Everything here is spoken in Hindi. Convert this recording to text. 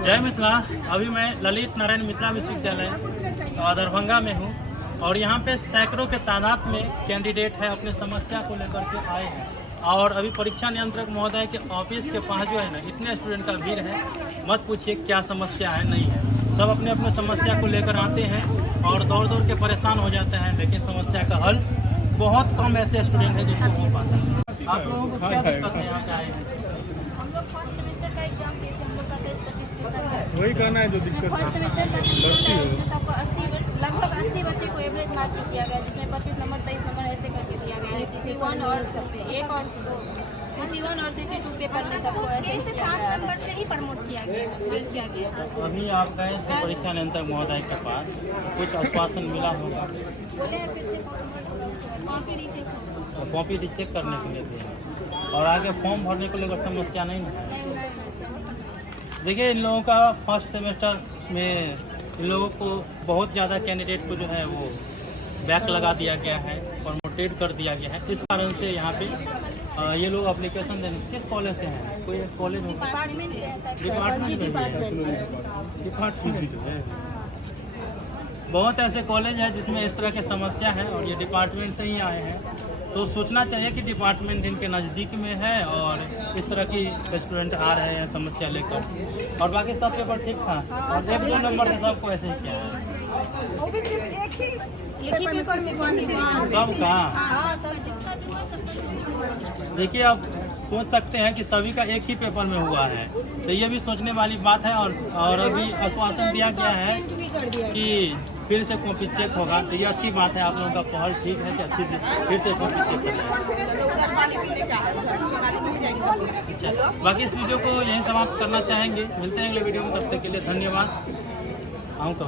जय मिथिला। अभी मैं ललित नारायण मिथिला विश्वविद्यालय दरभंगा में हूँ और यहाँ पे सैकड़ों के तादाद में कैंडिडेट है अपने समस्या को लेकर के आए हैं। और अभी परीक्षा नियंत्रक महोदय के ऑफिस के पास जो है ना, इतने स्टूडेंट का भीड़ है, मत पूछिए क्या समस्या है नहीं है। सब अपने अपने समस्या को लेकर आते हैं और दौड़ दौड़ के परेशान हो जाते हैं, लेकिन समस्या का हल बहुत कम ऐसे स्टूडेंट हैं जिनको हो पाता है। आप लोगों को क्या दिक्कत है यहाँ पे आए हैं? हम लोग फर्स्ट सेमेस्टर का एग्जाम दिए थे, हम लोग का 25 है। वही कहना है जो दिक्कत फर्स्ट सेमेस्टर का उसमें सबको 80 लगभग 80 बच्चे को एवरेज मार्किंग दिया गया, जिसमें 25 नंबर 23 नंबर ऐसे करके दिया गया है। CC1 और एक और दो CC1 और CC2 पेपर में सबको 6 से 7 नंबर से ही प्रमोट किया गया। अभी आप गए थे परीक्षा नियंत्रक महोदय के पास, कुछ आश्वासन मिला होगा? बोले हैं फिर से कॉपी रीचेक हो। कॉपी रिचेक करने के लिए दिए और आगे फॉर्म भरने को लेकर समस्या नहीं है। देखिए, इन लोगों का फर्स्ट सेमेस्टर में इन लोगों को बहुत ज़्यादा कैंडिडेट को जो है वो बैक लगा दिया गया है, प्रमोटेड कर दिया गया है। इस कारण से यहाँ पे ये लोग एप्लीकेशन देने किस कॉलेज से हैं? कोई एक कॉलेज होगा, डिपार्टमेंट है। बहुत ऐसे कॉलेज हैं जिसमें इस तरह की समस्या है और ये डिपार्टमेंट से ही आए हैं। तो सोचना चाहिए कि डिपार्टमेंट इनके नज़दीक में है और इस तरह की स्टूडेंट आ रहे हैं समस्या लेकर। और बाकी सब पेपर ठीक था और 1-2 नंबर से सबको ऐसे ही किया है। एक ही पेपर में सब कहाँ? देखिए, आप सोच सकते हैं कि सभी का एक ही पेपर में हुआ है, तो ये भी सोचने वाली बात है। और अभी आश्वासन दिया गया है कि फिर से कॉपी चेक होगा, तो ये अच्छी बात है। आप लोगों का पहल ठीक है कि अच्छी फिर से कॉपी चेक करेगा। बाकी इस वीडियो को यहीं समाप्त करना चाहेंगे। मिलते हैं अगले वीडियो में, तब तक के लिए धन्यवाद। आऊँ कब